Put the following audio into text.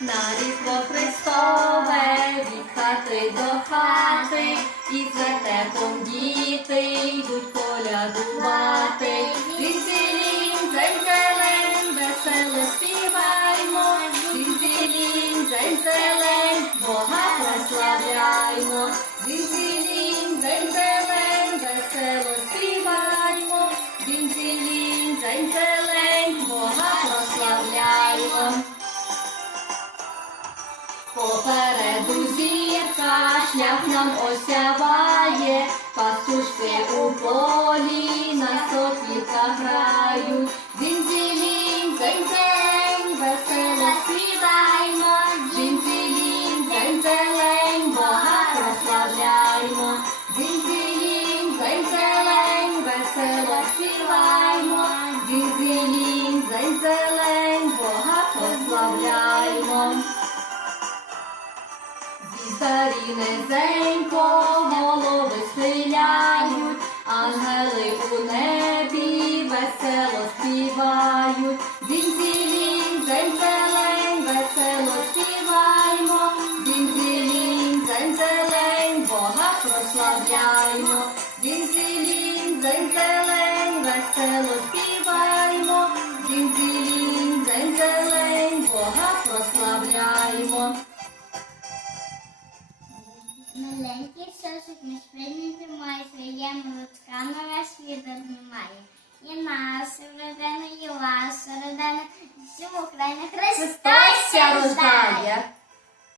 На різдво Христове від хати до хати, і за теплом діти йдуть колядувати. Зінзілін, дзень-зелень, весело співаймо, Зінзілін, дзень-зелень, Бога Попереду зірка, шлях нам осяває, пастушки у полі на сопілках грають. Низенько голови схиляють, ангели у небі весело співають. Дзінь-дзілінь, дзень-зелень, весело співаймо. Дзінь-дзілінь, дзень-зелень, Бога прославляймо. Дзінь-дзілінь, дзень-зелень, весело співаймо. Дзінь-дзілінь, дзень-зелень, Бога прославляймо. Маленький сосик між спинним тримає, своєму ручками весь світ немає. І нас середину, і вас середину, всю Україну Христос рождає.